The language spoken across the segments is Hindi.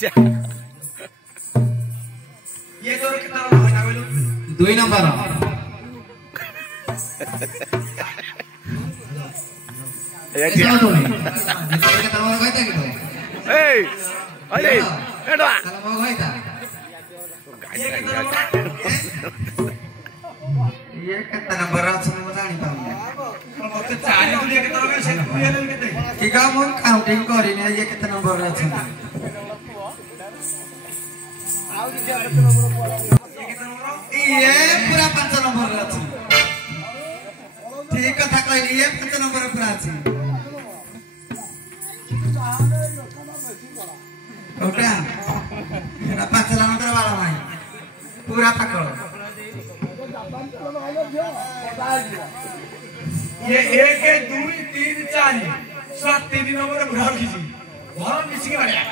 अच्छा ये तोर कितना होता बोलू 2 नंबर एक दिया कितना नंबर कहता कि तो ए अरे एडवा कलम कहता ये कितना नंबर আছে ମୁଁ ଜାଣି ପାରୁନି ମତେ ଚାରି ଦୁନିଆ କେତେ ନମ୍ବର ସେ ଦୁନିଆ ଲେ କେତେ କି କା ମୁଁ କାଉଣ୍ଟିଂ କରିନି ये କେତେ ନମ୍ବର ଅଛି ଆଉ କିଛି କେତେ ନମ୍ବର ये पूरा 5 नंबर ଅଛି ठीक कथा कहली ये 5 नंबर पूरा अछि ओटा एना 5 नंबर वाला भाई पूरा पकड़ ये 1 2 3 4 7 3 नंबर घर खिची घर मिसी बढ़िया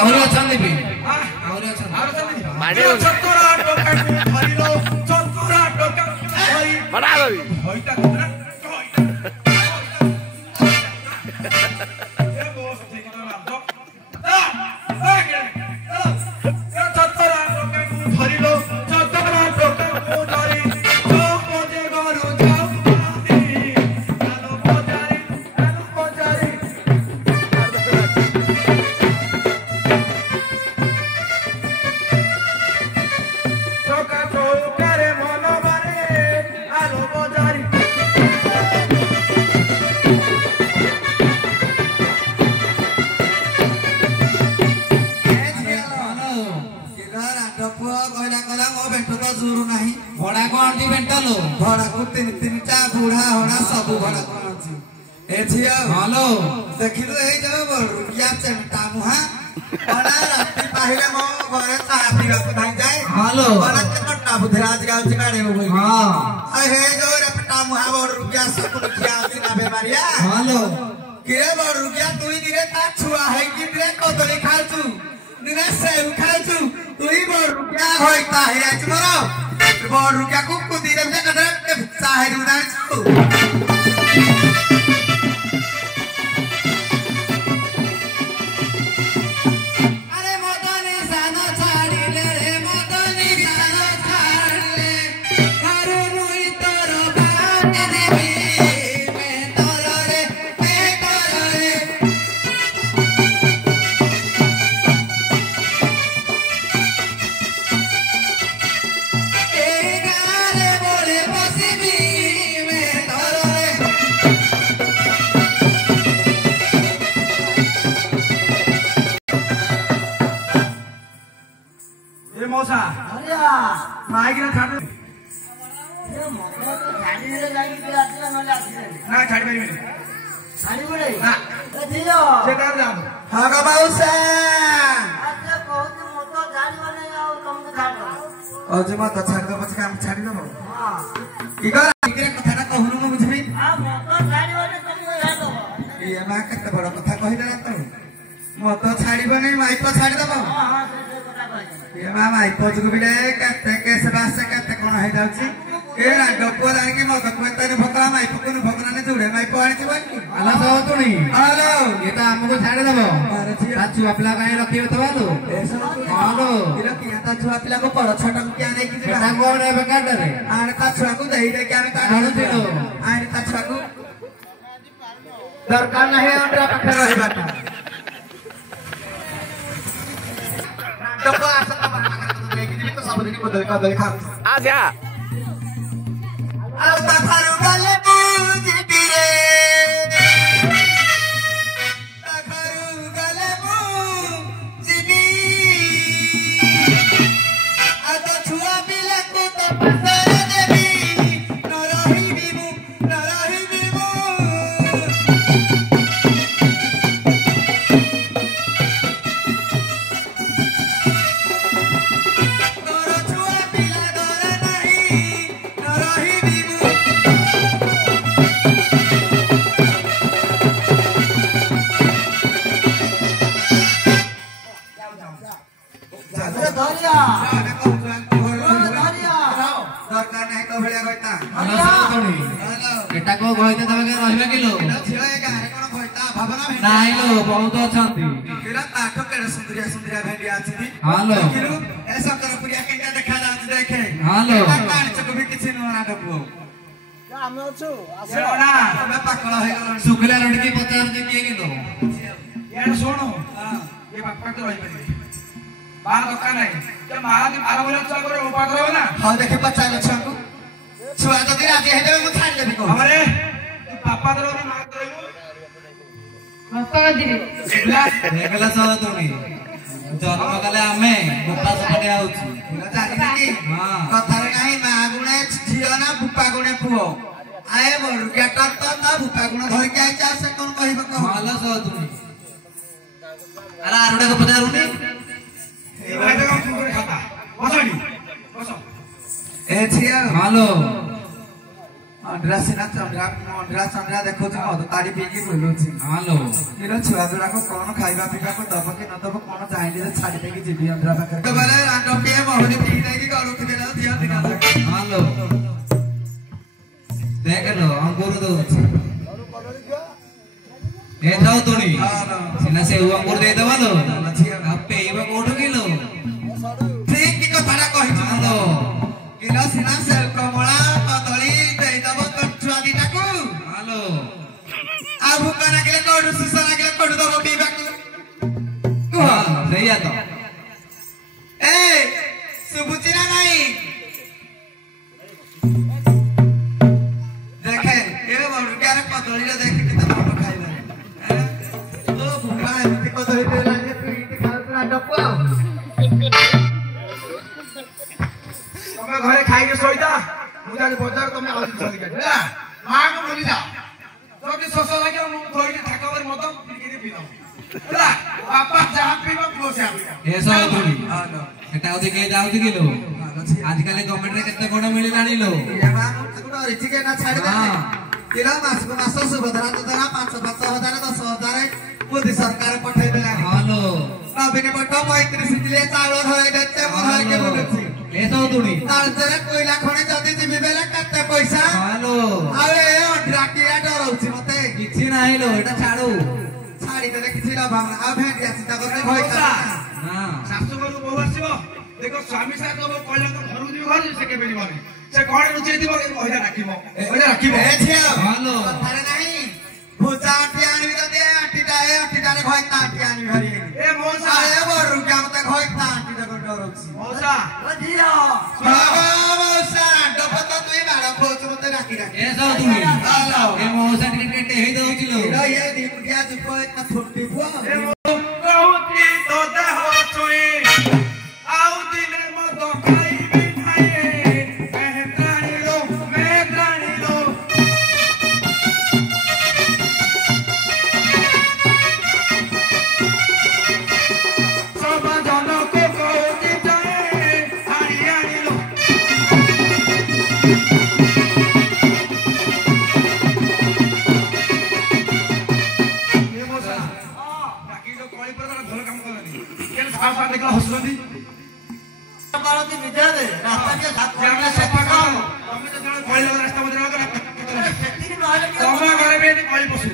और अच्छा नहीं हां और अच्छा और अच्छा मारे चतुरा टोका धरि लो चतुरा टोका धरि बना दो होइता कुतरा ये बोस ठीक है नाम तो चतुरा टोका धरि लो चतुरा टोका धरि तो मोजे गरु जाऊ आलो बजारी चौका चौकारे मनो मारे आलो बजारी भड़ा कौन दी बेंटलो भड़ा को तीन-तीनटा बूढ़ा होना सब भड़ा कौन छी ए छिया हेलो देखिलो ए जब रुकिया चमटा मुहा बड़ा राती पहिले मो घरे चाहा पीवा को धाई जाए हेलो बड़ा चमटा बुधराज गांव चिकाड़े में बोल हां आ हे जो रपटा मुहा बड़ रुकिया सब रुकिया छी ना बेमारिया हेलो के बड़ रुकिया तू ही दिरे ता छुआ है कि दिरे कदली खाचू दिने सेव खाचू तू ही बड़ रुकिया होइता है आज मरो बड़ रुकिया को दिरे में कदर चाहे उदार छु अरे मदनी सानो छाड़ीले रे मदनी सानो छाड़ले घरे रुई तोर बात देबी मैं तोर रे ए गारे बोले बसबी मैं तोर रे ए मौसा अरिया माइक ना छाड़ ये मको तो गाड़ी रे जाई के आछला न आछले ना छाड़ पाइबे गाड़ी बड़े ना ए दियो से कर जा हां गा मौसा अच्छा बहुत मोटो गाड़ी वाले आओ तुम तो छाड़ दो आज मा त छाड़ दो પછી કામ છાડી દો हां की कर टिकरे कथा कहूनु न बुझबी आ मोटो गाड़ी वाले तुम तो छाड़ दो ये मा कते बड़ कथा कहि देला तो मो तो छाड़ीबो नै माइक तो छाड़ी दबो हां हां से कथा कहि ये मा माइक जुग बिले कते केस बास कते कोन है जाउची ए ना गप्पो लागे कि मो गप्पो तने भकला माइक कोन भकला ने जुड़े माइक आनी जीवनी आला तो तो नहीं हेलो ये तो हमको छाड़ दबो मारे छी साचू अपला काहे रखियो तो बालो हेलो इला किया ता छुआ पिला को पड़ छटा को क्या नहीं कि बेटा कौन है बकाटा रे आने ता छुआ को दही दे क्या ता आने दिलो आने ता छुआ को दरकार नहीं अंडा पाखे रही बाटा डब्बा आसा ता देखि तो सब दिन बदल का दल खा आ जा आ ता थारु गले बुझी बिरे ता थारु गले बुझी बी आ ता छुआ पिला को तो पसर देबी न रही बिमु तोर छुआ पिला डर नहीं न रही बिमु अरे धरिया धरिया दरकार नहीं तो भलिया गइता आला तो नहीं हेलो बेटा को कहते तबे के रहबे किलो छिया गारे कोन भइता ହବ ନା ଭେଣ୍ଡି? ନାଇଁ ଲୋ ବହୁତ ଅଛନ୍ତି। କିରା ତାଠ କେଡେ ସୁନ୍ଦରିଆ ସୁନ୍ଦରିଆ ଭେଣ୍ଡି ଅଛି। ହଁ ଲୋ। ଦେଖିଲୁ ଏ ଶଙ୍କର ପୁରିଆ କେନ୍ତା ଦେଖା ଯାଉଛି ଦେଖେ। ହଁ ଲୋ। କାଣିଚକୁ ବି କିଛି ନୁହଁ ନା ଡବୁ। ଆମେ ଅଛୁ ଆସ ଶୁଣା ତମେ ପାକଳ ହେଇଗଲଣି। ଶୁଖିଲା ଲଡକି ପଚାରୁଛି କିଏ କିନ୍ତୁ यार सुनो ये बापा तो रही पड़ी बाहर दरकार नहीं जब महाराज 12 बजे चल करे उपाय करो ना ହଁ ଦେଖି ପଚାରିଲ ଛୁଆଙ୍କୁ। ଛୁଆ ଯଦି ରାଜି ହେଇଯାବେ ମୁଁ ଛାଡ଼ିଦେବି କହ। हमारे पापा तो रही मार करेगो ଦେଖିଲା ସହ ତୁଣି ଜନ୍ମ କଲେ ଆମେ ଗୋପା ସକାଳେ ଆଉଛୁ। ଜାଣିନି କି କଥାରେ ନାହିଁ ମା ଗୁଣେ ଝିଅ ନା ବୁପା ଗୁଣେ ପୁଅ। ଆଏ ବଡୁକିଆ ତ ତା ବୁପା ଗୁଣ ଧରିକି ଆଇଛି ଆଉ ସେ କଣ କହିବ କହ। ଭଲ ସହ ତୁଣି ଆରେ ଆରୁଡାକୁ ପଚାରୁନି ये भाई का तुम करे खाता बसड़ी बसो ଏ ଝିଅ ହାଲୋ ଅଣ୍ଡରା ସିନା ଅଣ୍ଡରା ଚଣ୍ଡରା ଦେଖୁଛି ମଦ ତାଡି ପିଇକି ବୁଲୁଛି। ହାଲୋ କିଲୋ ଛୁଆ ଗୁଡାକ କଣ ଖାଇବା ପିଇବାକୁ ଦବ କି ନ ଦବ କଣ ଚାହିଁଲେ ଛାଡି ଦେଇକି ଯିବି ଅଣ୍ଡରା ପାଖରେ। ବୋଲେ ରାଣ୍ଡ ପିଏ ମହୁରି ପିଇ ଦେଇକି ଗଡୁଥିବେ ଦିଅ ଦିନ ହାଲୋ ଦେଖlo ଅଙ୍ଗୁର ଦଉଛି ଏ ଥାଉ ତୁଣି ସିନା ସେ ଅଙ୍ଗୁର ଦେଇଦବା ଲୋ ଆଉ ପେଇବା କୋଉଠୁ କିଲୋ ଠିକ କି କଥାଟା କହିଛୁ। ହାଲୋ କିଲୋ ସିନା ସେ କମଳା କଦଳୀ ଦେଇଦବ ତୋ ଛୁଆ ଦିଟାକୁ। ହାଲୋ ଆଉ ଭୁକ ଲାଗିଲେ କୋଉଠୁ ଶୋଷ ଲାଗିଲେ କୋଉଠୁ ଦବ ପିଇବାକୁ କୁହ। ସେଇଆ ତ ଏ ଶୁଭୁଛି ନା ନାଇଁ? ଦେଖେ ଏ ବଡୁକିଆର କଦଳୀରେ ଦେଖେ କେତେ ଭଲ ଖାଇବାରେ। ଓ ଭୁକା ଏମିତି କଦଳୀ ଦେଲାଣି ପିଇକି ଖାଉଥିଲା ଡପୁ ଆଉ। ତମେ ଘରେ ଖାଇକି ଶୋଇତା ମୁଁ ଯାଇ ବଜାର ତମେ ଆଉ ଜିନିଷ ଦେଖି ହେଲା ମାଁ କୁ ଭୁଲି ଯା ଯଦି ଶୋଷ ଲାଗିବ ମୁଁ ଧରିକି ଠାକ କରି ମଦ ପିଇକି ପିଇଦବ ହେଲା ବାପା ଯାହା ପିଇବ ପୁଅ ସେହା ପିଇବ ଏ ସହ ତୁଣି ହଁ ଲୋ। ଏଟା ଆଉ କିଏ ଯାଉଛି କିଲୋ ଆଜିକାଲି ଗଭର୍ଣ୍ଣମେଣ୍ଟରେ କେତେ କଣ ମିଳିଲାଣି ଲୋ ଡରିଛି କି ନା ଛାଡ଼ିଦେଲେ। କିଲୋ ମାସକୁ ମାସ ସୁଭଦ୍ରା ଯୋଜନା 5,000 10,000 ମୋଦି ସରକାର ପଠେଇ ଦେଲାଣି। ହାଲୋ ନବୀନ ପଟ୍ଟ 35 କିଲୋ ଚାଉଳ ଧରେଇ ଦେତେ ମୁଁ ଧରିକି ବୁଲୁଛି। ଏ ସହ ତୁଣି ତାଳଚେର କୋଇଲା ଖଣି ଯଦି ଯିବି ବେଲେ କେତେ ପଇସା। ହାଲୋ ଆଉ ଏ ଅଣ୍ଡରା କିଆ ଡରଉଛି ମତେ। କିଛି ନାହିଁ ଲୋ ଏଟା ଛାଡୁ ଛାଡ଼ିଦେଲେ କିଛି ଅଭାବ ନାହିଁ। ଆଉ ଭେଣ୍ଡି ଚିନ୍ତା କରିଲେ ଭୟ ହଁ ଶାଶୁ ଘରକୁ ବୋହୁ ଆସିବ ଦେଖ ସ୍ୱାମୀ ସାଥେ ତମ କହିଲା ତ ଘରକୁ ଯିବ ଘର ସେ କେବେ ଯିବନି ସେ କଣ ଲୁଚେଇ ଥିବ ମହିଳା ରାଖିବ ମହିଳା ରାଖିବ ଏ ଝିଅ ହାଲୋ କଥାରେ ନାହିଁ ଭୁଜା ଆଣ୍ଟି ଆଣିବି ଯଦି ଏ ଆଣ୍ଟିଟାରେ ଘଇତା ଆଣ୍ଟି ଆଣିବି ଭାରି। ଏ ମଉସା ଏ ବଡୁକିଆ ମତେ ଘଇତା ଆଣ୍ଟି ତାକୁ ଡରଉଛି। ମଉସା ଝିଅ ତୁଇ ମାଡ଼ ଖୋଛୁ ମତେ ଡାକି ଡାକି। ଏ ସହ ତୁଣି ଏ ମଉସା ଟିକେ ଟିକେ ଟେହି ଦଉଛି ଲୋ ଇଏ ଦିପୁଟିଆ ଯୁବ ଏକା ଥୋଟି ପୁଅ। କହୁଛି ତୋ ଦେହ ଛୁଇଁ ଆଉ ଦିନେ ମଦ ଖାଇବି ଖାଇବେ ମେହତାଣିଲୋ ମେହତାଣିଲୋ ସମାଜନକୁ କହୁଛି ଯାଏ ଆଣି ଆଣିଲୋ ହସୁଛନ୍ତି କରନ୍ତି ନିଜରେ ରାସ୍ତା ଟିକେ ତମେ ତ ଜଣେ କଳି ରାସ୍ତା ମধ্যে ସେତିକି ନହେଲେ ତମ ଘରେ ବି ଏଠି କଳି ପଶୁ